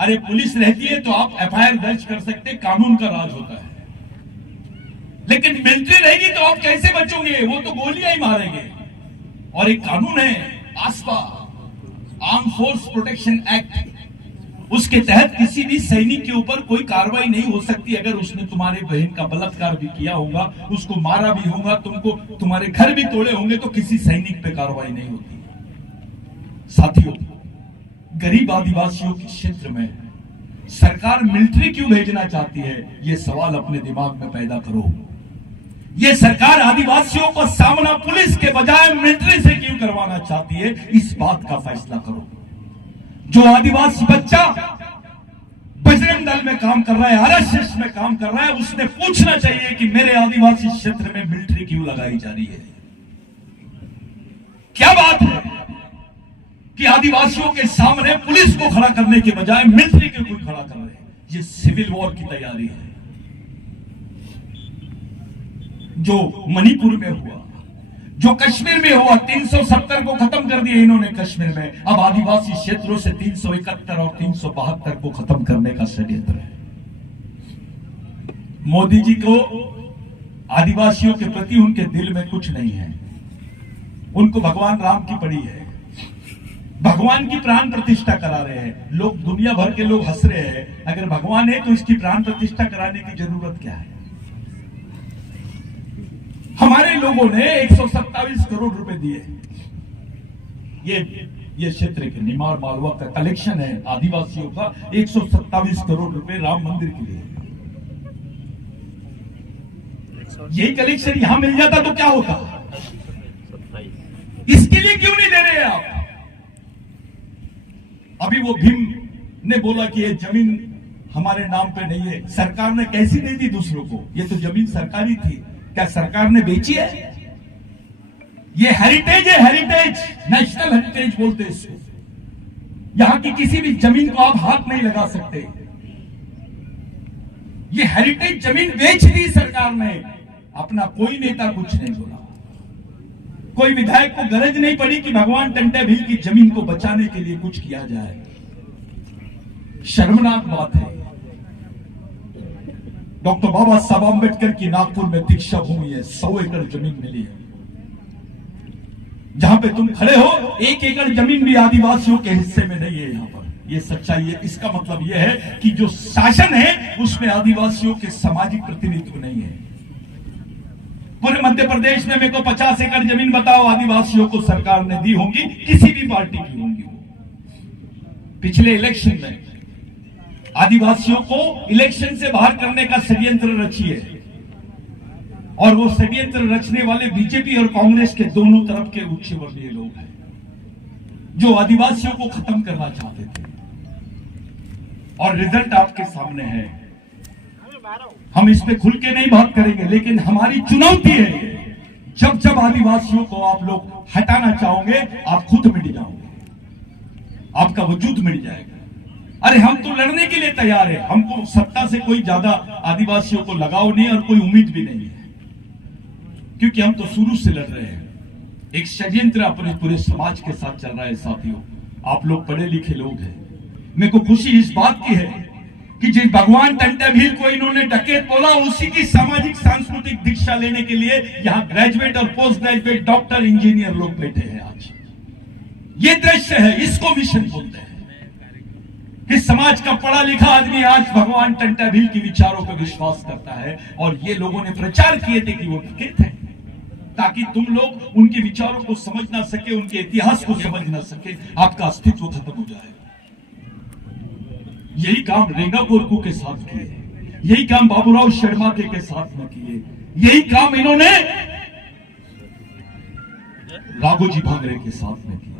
अरे पुलिस रहती है तो आप FIR दर्ज कर सकते, कानून का राज होता है। लेकिन मिलिट्री रहेगी तो आप कैसे बचोगे? वो तो गोलियां ही मारेंगे। और एक कानून है आस्पा, आर्म फोर्स प्रोटेक्शन एक्ट, उसके तहत किसी भी सैनिक के ऊपर कोई कार्रवाई नहीं हो सकती अगर उसने तुम्हारे बहन का बलात्कार भी किया होगा, उसको मारा भी होगा, तुमको तुम्हारे घर भी तोड़े होंगे, तो किसी सैनिक पे कार्रवाई नहीं होती। साथियों, गरीब आदिवासियों के क्षेत्र में सरकार मिलिट्री क्यों भेजना चाहती है? ये सवाल अपने दिमाग में पैदा करो। ये सरकार आदिवासियों का सामना पुलिस के बजाय मिलिट्री से क्यों करवाना चाहती है? इस बात का फैसला करो। जो आदिवासी बच्चा बजरंग दल में काम कर रहा है, RSS में काम कर रहा है, उसने पूछना चाहिए कि मेरे आदिवासी क्षेत्र में मिलिट्री क्यों लगाई जा रही है। क्या बात है कि आदिवासियों के सामने पुलिस को खड़ा करने के बजाय मिलिट्री को कोई खड़ा कर रहे हैं। ये सिविल वॉर की तैयारी है। जो मणिपुर में हुआ, जो कश्मीर में हुआ, 370 को खत्म कर दिया इन्होंने कश्मीर में। अब आदिवासी क्षेत्रों से 371 और 372 को खत्म करने का षड्यंत्र है। मोदी जी को आदिवासियों के प्रति उनके दिल में कुछ नहीं है। उनको भगवान राम की पड़ी है, भगवान की प्राण प्रतिष्ठा करा रहे हैं। लोग, दुनिया भर के लोग हंस रहे हैं। अगर भगवान है तो इसकी प्राण प्रतिष्ठा कराने की जरूरत क्या है? हमारे लोगों ने 127 करोड़ रुपए दिए। ये क्षेत्र के निमाड़ मालवा का कलेक्शन है आदिवासियों का, 127 करोड़ रुपए राम मंदिर के लिए। यही कलेक्शन यहां मिल जाता तो क्या होता? इसके लिए क्यों नहीं दे रहे आप? अभी वो भीम ने बोला कि ये जमीन हमारे नाम पे नहीं है। सरकार ने कैसी दे दी दूसरों को? ये तो जमीन सरकारी थी। क्या सरकार ने बेची है? ये हेरिटेज है, हेरिटेज, नेशनल हेरिटेज बोलते हैं इसको। यहां की किसी भी जमीन को आप हाथ नहीं लगा सकते। ये हेरिटेज जमीन बेच दी सरकार ने। अपना कोई नेता कुछ नहीं बोला, कोई विधायक को गरज नहीं पड़ी कि भगवान टंटे भील की जमीन को बचाने के लिए कुछ किया जाए। शर्मनाक बात है। डॉक्टर बाबा साहब आम्बेडकर की नागपुर में दीक्षा भूमि है, 100 एकड़ जमीन मिली है। जहां पे तुम खड़े हो 1 एकड़ जमीन भी आदिवासियों के हिस्से में नहीं है। यहां पर यह सच्चाई है। इसका मतलब यह है कि जो शासन है उसमें आदिवासियों के सामाजिक प्रतिनिधित्व नहीं है। पूरे मध्य प्रदेश में मेरे को 50 एकड़ जमीन बताओ आदिवासियों को सरकार ने दी होगी, किसी भी पार्टी की होंगी। पिछले इलेक्शन में आदिवासियों को इलेक्शन से बाहर करने का षड्यंत्र रची है, और वो षड्यंत्र रचने वाले बीजेपी और कांग्रेस के दोनों तरफ के उच्च वर्गीय लोग हैं जो आदिवासियों को खत्म करना चाहते थे। और रिजल्ट आपके सामने है। हम इस पे खुल के नहीं बात करेंगे, लेकिन हमारी चुनौती है, जब जब आदिवासियों को आप लोग हटाना चाहोगे आप खुद मिट जाओगे, आपका वजूद मिट जाएगा। अरे हम तो लड़ने के लिए तैयार है, हमको सत्ता से कोई ज्यादा आदिवासियों को लगाव नहीं और कोई उम्मीद भी नहीं है, क्योंकि हम तो शुरू से लड़ रहे हैं। एक षड्यंत्र अपने पूरे समाज के साथ चल रहा है। साथियों, आप लोग पढ़े लिखे लोग हैं, मेरे को खुशी इस बात की है कि जिस भगवान टंटा भील को इन्होंने डकैत बोला, उसी की सामाजिक सांस्कृतिक दीक्षा लेने के लिए यहां ग्रेजुएट और पोस्ट ग्रेजुएट डॉक्टर इंजीनियर लोग बैठे हैं। आज ये दृश्य है, इसको मिशन बोलते हैं कि समाज का पढ़ा लिखा आदमी आज भगवान टंटा भील के विचारों पर विश्वास करता है। और ये लोगों ने प्रचार किए थे कि वो डकैत है, ताकि तुम लोग उनके विचारों को समझ ना सके, उनके इतिहास को समझ ना सके, आपका अस्तित्व खत्म हो जाएगा। यही काम रेंगा गोरकू के साथ किए, यही काम बाबूराव शर्माके के साथ में किए, यही काम इन्होंने राघोजी भांगरे के साथ में किया।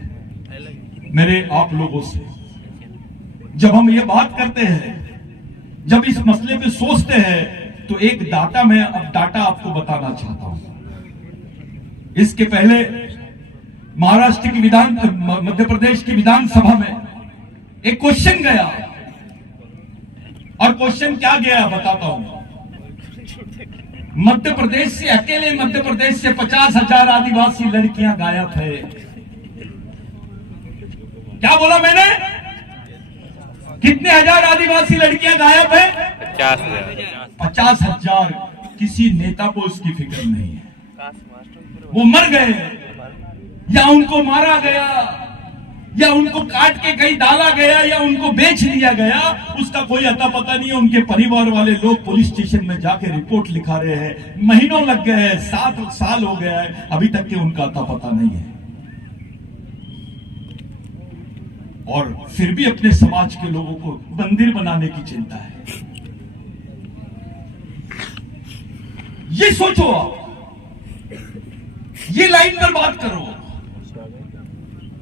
मेरे आप लोगों से जब हम ये बात करते हैं, जब इस मसले पे सोचते हैं, तो एक डाटा मैं अब डाटा आपको बताना चाहता हूं। इसके पहले महाराष्ट्र की मध्य प्रदेश की विधानसभा में एक क्वेश्चन गया, और क्वेश्चन क्या गया बताता हूं। मध्य प्रदेश से, अकेले मध्य प्रदेश से 50,000 आदिवासी लड़कियां गायब है। क्या बोला मैंने? कितने हजार आदिवासी लड़कियां गायब है? 50,000। किसी नेता को इसकी फिक्र नहीं है। वो मर गए, या उनको मारा गया, या उनको काट के कहीं डाला गया, या उनको बेच दिया गया, उसका कोई अता पता नहीं है। उनके परिवार वाले लोग पुलिस स्टेशन में जाके रिपोर्ट लिखा रहे हैं, महीनों लग गए हैं, 7 साल हो गया है, अभी तक के उनका अता पता नहीं है। और फिर भी अपने समाज के लोगों को मंदिर बनाने की चिंता है। ये सोचो आप, ये लाइन पर बात करो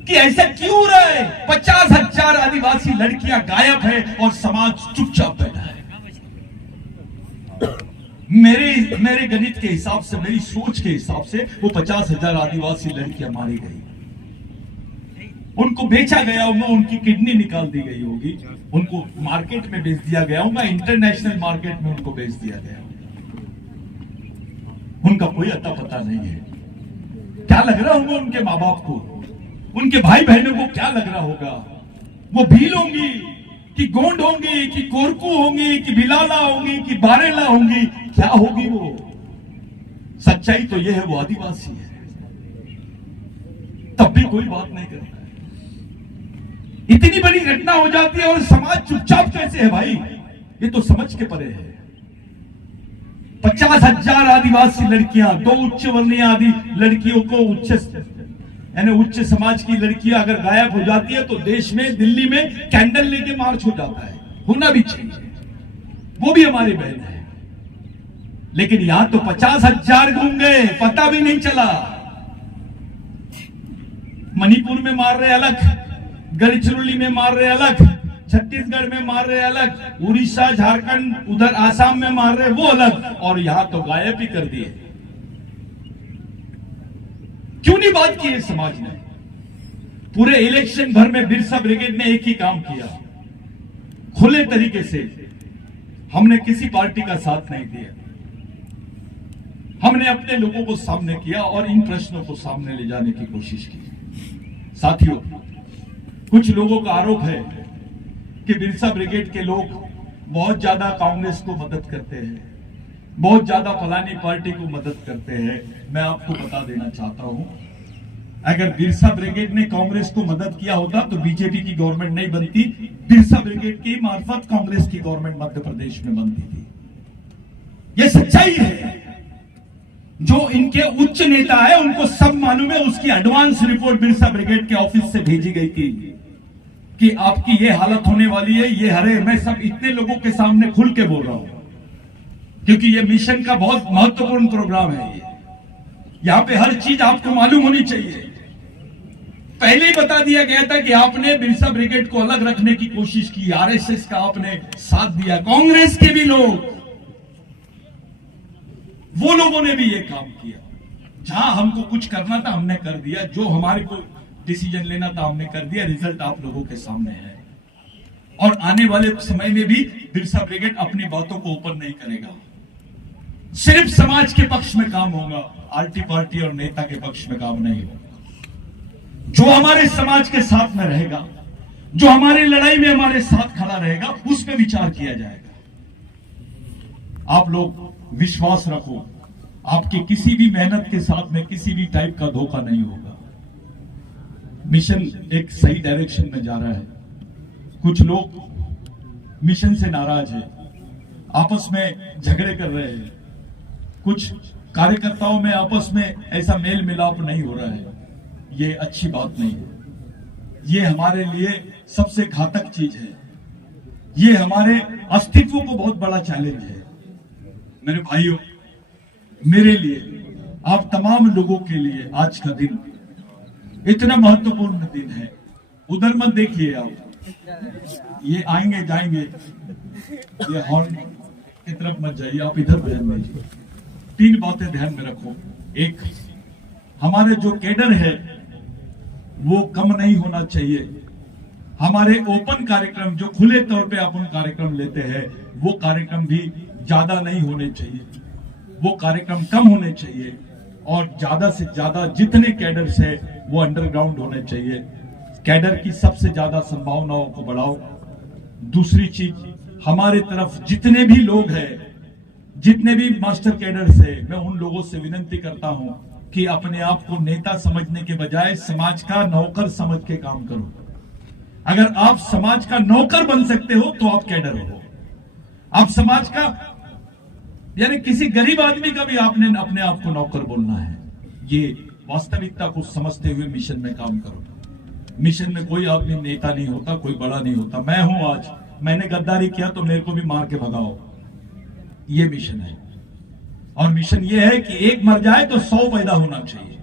कि ऐसा क्यों हो रहा है। 50,000 आदिवासी लड़कियां गायब है और समाज चुपचाप बैठा है। मेरे गणित के हिसाब से, मेरी सोच के हिसाब से वो 50,000 आदिवासी लड़कियां मारी गई, उनको बेचा गया होगा, उनकी किडनी निकाल दी गई होगी, उनको मार्केट में बेच दिया गया होगा, इंटरनेशनल मार्केट में उनको बेच दिया गया होगा। उनका कोई अता पता नहीं है। क्या लग रहा होगा उनके माँ बाप को, उनके भाई बहनों को क्या लग रहा होगा? वो भील होंगी कि गोंड होंगी कि कोरकू होंगी कि बिलाला होंगी कि बारेला होंगी, क्या होगी वो? सच्चाई तो ये है, वो आदिवासी है। तब भी कोई बात नहीं करता। इतनी बड़ी घटना हो जाती है और समाज चुपचाप कैसे है भाई? ये तो समझ के परे है। 50,000 आदिवासी लड़कियां, 2 उच्च वर्णीय आदि लड़कियों को, उच्च समाज की लड़कियां अगर गायब हो जाती है तो देश में, दिल्ली में कैंडल लेके मार्च हो जाता है। होना भी चाहिए, वो भी हमारी बहन है। लेकिन यहां तो 50,000 घूम गए, पता भी नहीं चला। मणिपुर में मार रहे अलग, गढ़चिरौली में मार रहे अलग, छत्तीसगढ़ में मार रहे अलग, उड़ीसा, झारखंड, उधर आसाम में मार रहे वो अलग, और यहां तो गायब ही कर दिए। क्यों नहीं बात की है समाज ने? पूरे इलेक्शन भर में बिरसा ब्रिगेड ने एक ही काम किया, खुले तरीके से। हमने किसी पार्टी का साथ नहीं दिया, हमने अपने लोगों को सामने किया और इन प्रश्नों को सामने ले जाने की कोशिश की। साथियों, कुछ लोगों का आरोप है कि बिरसा ब्रिगेड के लोग बहुत ज्यादा कांग्रेस को मदद करते हैं। बहुत ज्यादा फलानी पार्टी को मदद करते हैं। मैं आपको बता देना चाहता हूं, अगर बिरसा ब्रिगेड ने कांग्रेस को मदद किया होता तो बीजेपी की गवर्नमेंट नहीं बनती। बिरसा ब्रिगेड की मार्फत कांग्रेस की गवर्नमेंट मध्य प्रदेश में बनती थी। यह सच्चाई है। जो इनके उच्च नेता है उनको सब मालूम है। उसकी एडवांस रिपोर्ट बिरसा ब्रिगेड के ऑफिस से भेजी गई थी कि आपकी ये हालत होने वाली है, ये हरे। मैं सब इतने लोगों के सामने खुल के बोल रहा हूं क्योंकि ये मिशन का बहुत महत्वपूर्ण प्रोग्राम है। यहां पे हर चीज आपको मालूम होनी चाहिए। पहले ही बता दिया गया था कि आपने बिरसा ब्रिगेड को अलग रखने की कोशिश की, आरएसएस का आपने साथ दिया, कांग्रेस के भी लोग, वो लोगों ने भी ये काम किया। जहां हमको कुछ करना था हमने कर दिया, जो हमारे को डिसीजन लेना था हमने कर दिया। रिजल्ट आप लोगों के सामने है और आने वाले समय में भी बिरसा ब्रिगेड अपनी बातों को ओपन नहीं करेगा। सिर्फ समाज के पक्ष में काम होगा, आरटी पार्टी और नेता के पक्ष में काम नहीं होगा। जो हमारे समाज के साथ में रहेगा, जो हमारी लड़ाई में हमारे साथ खड़ा रहेगा, उस पर विचार किया जाएगा। आप लोग विश्वास रखो, आपकी किसी भी मेहनत के साथ में किसी भी टाइप का धोखा नहीं होगा। मिशन एक सही डायरेक्शन में जा रहा है। कुछ लोग मिशन से नाराज है, आपस में झगड़े कर रहे हैं, कुछ कार्यकर्ताओं में आपस में ऐसा मेल मिलाप नहीं हो रहा है। ये अच्छी बात नहीं है। ये हमारे लिए सबसे घातक चीज है। ये हमारे अस्तित्व को बहुत बड़ा चैलेंज है। मेरे भाइयों, मेरे लिए, आप तमाम लोगों के लिए आज का दिन इतना महत्वपूर्ण दिन है। उधर मत देखिए, आप ये आएंगे जाएंगे, ये हॉर्न की तरफ मत जाइए, आप इधर ध्यान दीजिए। 3 बातें ध्यान में रखो। एक, हमारे जो कैडर है वो कम नहीं होना चाहिए। हमारे ओपन कार्यक्रम जो खुले तौर पे अपन कार्यक्रम लेते हैं वो कार्यक्रम भी ज्यादा नहीं होने चाहिए, वो कार्यक्रम कम होने चाहिए और ज्यादा से ज्यादा जितने कैडर्स है वो अंडरग्राउंड होने चाहिए। कैडर की सबसे ज्यादा संभावनाओं को बढ़ाओ। दूसरी चीज, हमारे तरफ जितने भी लोग हैं, जितने भी मास्टर कैडर्स है, मैं उन लोगों से विनती करता हूं कि अपने आप को नेता समझने के बजाय समाज का नौकर समझ के काम करो। अगर आप समाज का नौकर बन सकते हो तो आप कैडर हो। आप समाज का, यानी किसी गरीब आदमी का भी आपने अपने आप को नौकर बोलना है। ये वास्तविकता को समझते हुए मिशन में काम करो। मिशन में कोई आदमी नेता नहीं होता, कोई बड़ा नहीं होता। मैं हूं, आज मैंने गद्दारी किया तो मेरे को भी मार के भगाओ, ये मिशन है। और मिशन ये है कि एक मर जाए तो 100 पैदा होना चाहिए।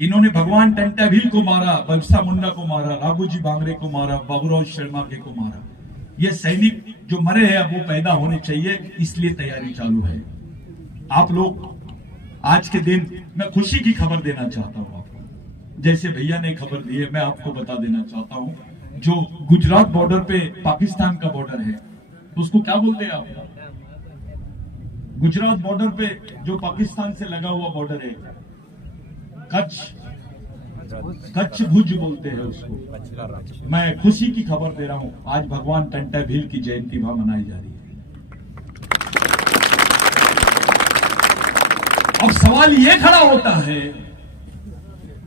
इन्होंने भगवान टंटा भील को मारा, बिरसा मुंडा को मारा, राघोजी भांगरे को मारा, बाबूराव शर्मा के को मारा। ये सैनिक जो मरे हैं वो पैदा होने चाहिए, इसलिए तैयारी चालू है। आप लोग आज के दिन, मैं खुशी की खबर देना चाहता हूं आपको। जैसे भैया ने खबर दी है, मैं आपको बता देना चाहता हूं, जो गुजरात बॉर्डर पे पाकिस्तान का बॉर्डर है, उसको क्या बोलते हैं आप? गुजरात बॉर्डर पे जो पाकिस्तान से लगा हुआ बॉर्डर है, कच्छ भुज बोलते हैं उसको। मैं खुशी की खबर दे रहा हूं, आज भगवान टंटा भील की जयंती वहां मनाई जा रही है। अब सवाल यह खड़ा होता है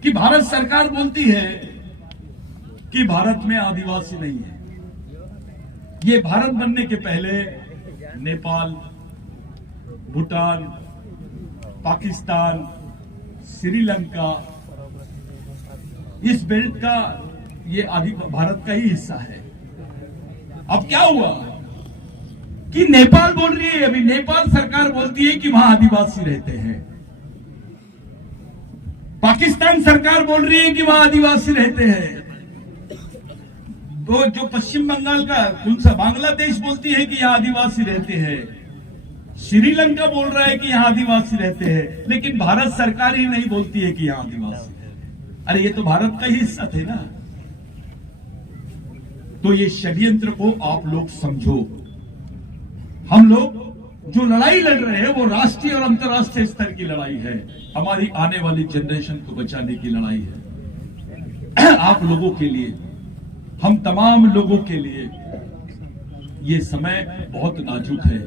कि भारत सरकार बोलती है कि भारत में आदिवासी नहीं है। ये भारत बनने के पहले नेपाल, भूटान, पाकिस्तान, श्रीलंका, इस बेल्ट का ये आदि भारत का ही हिस्सा है। अब क्या हुआ कि नेपाल बोल रही है, अभी नेपाल सरकार बोलती है कि वहां आदिवासी रहते हैं। पाकिस्तान सरकार बोल रही है कि वहां आदिवासी रहते हैं। तो जो पश्चिम बंगाल का कौन-सा बांग्लादेश बोलती है कि यहां आदिवासी रहते हैं। श्रीलंका बोल रहा है कि यहां आदिवासी रहते हैं, लेकिन भारत सरकार ही नहीं बोलती है कि यहां आदिवासी है। अरे ये तो भारत का ही हिस्सा थे ना। तो ये षड्यंत्र को आप लोग समझो। हम लोग जो लड़ाई लड़ रहे हैं वो राष्ट्रीय और अंतर्राष्ट्रीय स्तर की लड़ाई है। हमारी आने वाली जनरेशन को बचाने की लड़ाई है। आप लोगों के लिए, हम तमाम लोगों के लिए ये समय बहुत नाजुक है।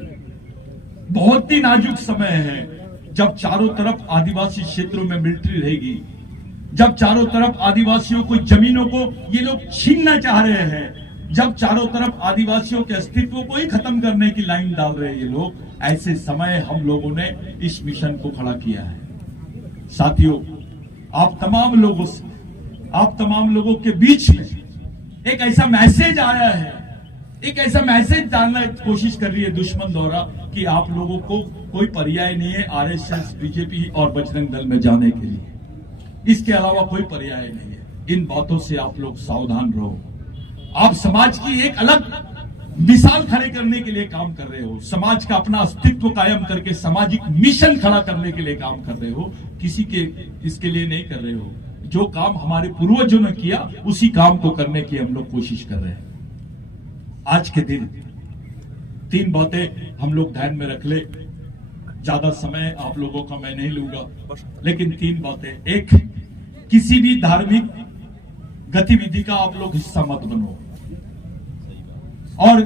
बहुत ही नाजुक समय है, जब चारों तरफ आदिवासी क्षेत्रों में मिलिट्री रहेगी, जब चारों तरफ आदिवासियों को जमीनों को ये लोग छीनना चाह रहे हैं, जब चारों तरफ आदिवासियों के अस्तित्व को ही खत्म करने की लाइन डाल रहे हैं ये लोग, ऐसे समय हम लोगों ने इस मिशन को खड़ा किया है। साथियों, आप तमाम लोगों के बीच में एक ऐसा मैसेज आया है, एक ऐसा मैसेज डालने की कोशिश कर रही है दुश्मन द्वारा कि आप लोगों को कोई पर्याय नहीं है आरएसएस, बीजेपी और बजरंग दल में जाने के लिए। इसके अलावा कोई पर्याय नहीं है। इन बातों से आप लोग सावधान रहो। आप समाज की एक अलग मिसाल खड़े करने के लिए काम कर रहे हो, समाज का अपना अस्तित्व कायम करके सामाजिक मिशन खड़ा करने के लिए काम कर रहे हो, किसी के इसके लिए नहीं कर रहे हो। जो काम हमारे पूर्वजों ने किया उसी काम को करने की हम लोग कोशिश कर रहे हैं। आज के दिन 3 बातें हम लोग ध्यान में रख ले। ज्यादा समय आप लोगों का मैं नहीं लूंगा, लेकिन 3 बातें। एक, किसी भी धार्मिक गतिविधि का आप लोग हिस्सा मत बनो, और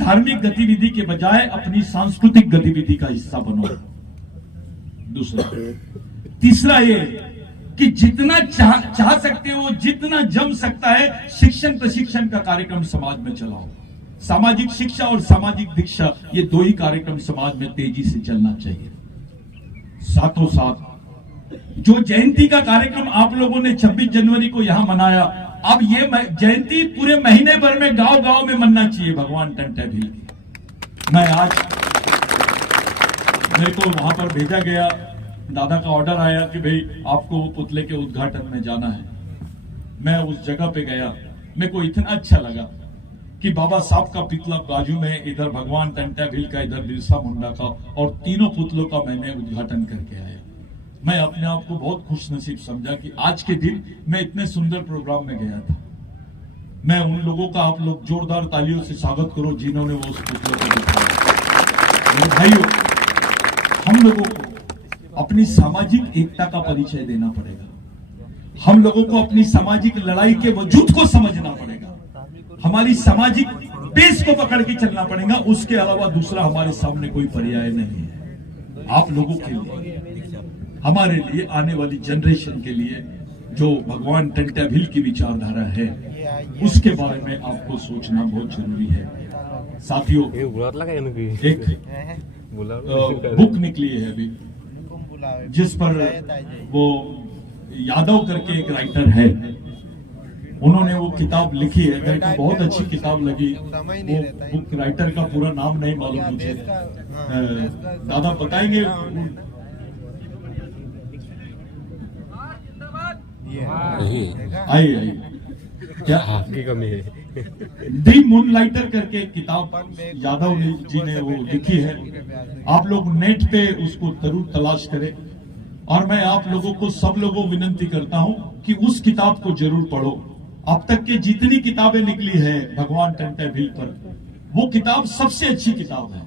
धार्मिक गतिविधि के बजाय अपनी सांस्कृतिक गतिविधि का हिस्सा बनो। तीसरा ये कि जितना चाह सकते हो, जितना जम सकता है, शिक्षण प्रशिक्षण का कार्यक्रम समाज में चलाओ। सामाजिक शिक्षा और सामाजिक दीक्षा, ये 2 ही कार्यक्रम समाज में तेजी से चलना चाहिए। साथों साथ जो जयंती का कार्यक्रम आप लोगों ने 26 जनवरी को यहां मनाया, अब ये जयंती पूरे महीने भर में गांव गांव में मनना चाहिए भगवान टंट्या भील की। मैं आज, मेरे को वहां पर भेजा गया, दादा का ऑर्डर आया कि भाई आपको वो पुतले के उद्घाटन में जाना है। मैं उस जगह पे गया, मेरे को इतना अच्छा लगा कि बाबा साहब का पुतला बाजू में, इधर भगवान टंट्या भील का, इधर बिरसा मुंडा का, और तीनों पुतलों का मैंने उद्घाटन करके आया। मैं अपने आप को बहुत खुश नसीब समझा कि आज के दिन मैं इतने सुंदर प्रोग्राम में गया था। मैं उन लोगों का आप लोग जोरदार तालियों से स्वागत करो जिन्होंने वो उस पुतलों को दिखाया। मेरे भाइयों, हम लोगों को अपनी सामाजिक एकता का परिचय देना पड़ेगा। हम लोगों को अपनी सामाजिक लड़ाई के वजूद को समझना पड़ेगा। हमारी सामाजिक बेस को पकड़ के चलना पड़ेगा। उसके अलावा दूसरा हमारे सामने कोई पर्याय नहीं है। आप लोगों के लिए, हमारे लिए, आने वाली जनरेशन के लिए जो भगवान टंट्या भील की विचारधारा है, उसके बारे में आपको सोचना बहुत जरूरी है। साथियों, एक बुक निकली है अभी, जिस पर वो यादव करके एक राइटर है, उन्होंने वो किताब लिखी है। मेरे को बहुत अच्छी किताब लगी। वो बुक राइटर का पूरा नाम नहीं मालूम मुझे, दादा बताएंगे। आई क्या की कमी है? दी मूनलाइटर करके किताब यादव जी ने वो लिखी है। आप लोग नेट पे उसको जरूर तलाश करें, और मैं आप लोगों को, सब लोगों को विनंती करता हूं कि उस किताब को जरूर पढ़ो। अब तक के जितनी किताबें निकली है भगवान टंट्या भील पर, वो किताब सबसे अच्छी किताब है।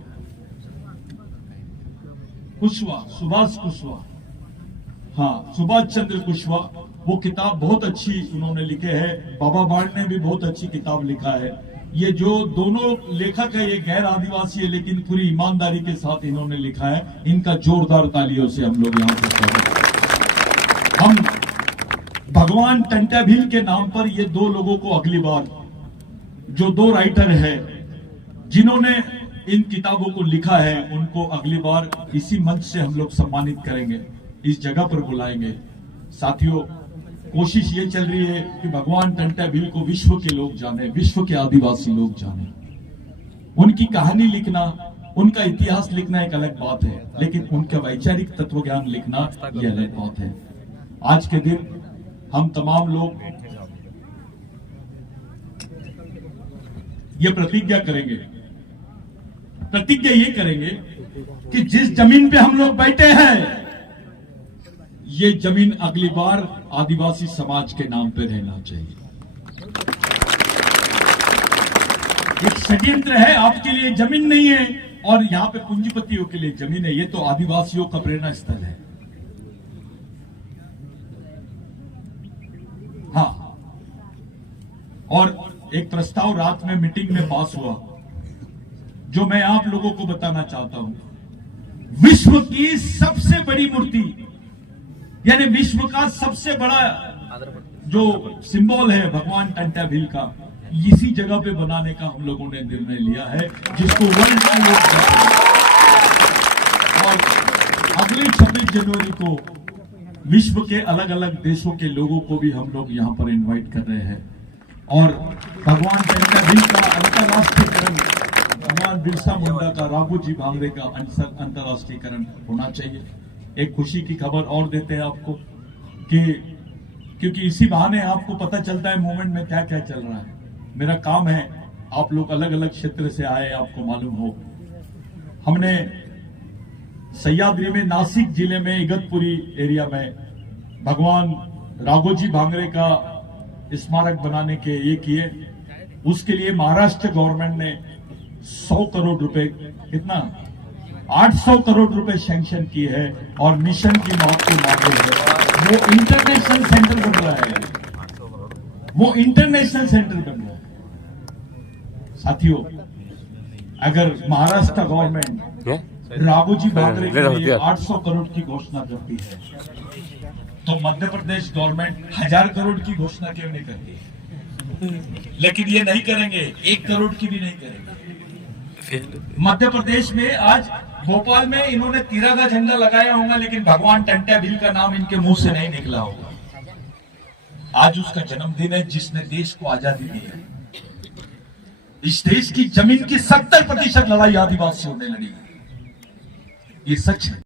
कुशवाहा, सुभाष कुशवाहा, हाँ, सुभाष चंद्र कुशवाहा, वो किताब बहुत अच्छी उन्होंने लिखे है। बाबा बाण ने भी बहुत अच्छी किताब लिखा है। ये जो दोनों लेखक है, ये गैर आदिवासी है, लेकिन पूरी ईमानदारी के साथ इन्होंने लिखा है। इनका जोरदार तालियों से हम लोग यहाँ पर हम भगवान टंट्या भील के नाम पर ये 2 लोगों को अगली बार, जो 2 राइटर है जिन्होंने इन किताबों को लिखा है, उनको अगली बार इसी मंच से हम लोग सम्मानित करेंगे, इस जगह पर बुलाएंगे। साथियों, कोशिश ये चल रही है कि भगवान टंट्या भील को विश्व के लोग जाने, विश्व के आदिवासी लोग जाने। उनकी कहानी लिखना, उनका इतिहास लिखना एक अलग बात है, लेकिन उनका वैचारिक तत्व ज्ञान लिखना ये अलग बात है। आज के दिन हम तमाम लोग ये प्रतिज्ञा करेंगे, प्रतिज्ञा ये करेंगे कि जिस जमीन पे हम लोग बैठे हैं, ये जमीन अगली बार आदिवासी समाज के नाम पे रहना चाहिए। एक षड्यंत्र है, आपके लिए जमीन नहीं है और यहाँ पे पूंजीपतियों के लिए जमीन है। ये तो आदिवासियों का प्रेरणा स्थल है। हाँ, और एक प्रस्ताव रात में मीटिंग में पास हुआ, जो मैं आप लोगों को बताना चाहता हूं। विश्व की सबसे बड़ी मूर्ति, यानी विश्व का सबसे बड़ा जो सिंबल है भगवान टंटा भील का, इसी जगह पे बनाने का हम लोगों ने निर्णय लिया है, जिसको वर्ल्ड का लोग। और अगले 26 जनवरी को विश्व के अलग अलग देशों के लोगों को भी हम लोग यहां पर इनवाइट कर रहे हैं। और भगवान टंटा भील का अंतर्राष्ट्रीयकरण, भगवान बिरसा मुंडा का, राघोजी भांगरे का अंतर्राष्ट्रीयकरण होना चाहिए। एक खुशी की खबर और देते हैं आपको कि क्योंकि इसी बहाने आपको पता चलता है मूवमेंट में क्या क्या चल रहा है। मेरा काम है, आप लोग अलग अलग क्षेत्र से आए, आपको मालूम हो, हमने सह्याद्री में, नासिक जिले में, इगतपुरी एरिया में भगवान राघोजी भांगरे का स्मारक बनाने के ये किए। उसके लिए महाराष्ट्र गवर्नमेंट ने 100 करोड़ रुपए, कितना 800 करोड़ रुपए सैंक्शन की है और मिशन की मौत को मांगे है। वो इंटरनेशनल सेंटर बन रहा है, वो इंटरनेशनल सेंटर बन रहा है। साथियों, अगर महाराष्ट्र गवर्नमेंट राघोजी भांगरे के लिए 800 करोड़ की घोषणा करती है, तो मध्य प्रदेश गवर्नमेंट 1000 करोड़ की घोषणा क्यों नहीं करती? लेकिन ये नहीं करेंगे, 1 करोड़ की भी नहीं करेंगे। मध्य प्रदेश में आज भोपाल में इन्होंने तिरंगा झंडा लगाया होगा, लेकिन भगवान टंटा भील का नाम इनके मुंह से नहीं निकला होगा। आज उसका जन्मदिन है जिसने देश को आजादी दी है। इस देश की जमीन की 70% लड़ाई आदिवासियों ने लड़ी है, ये सच है।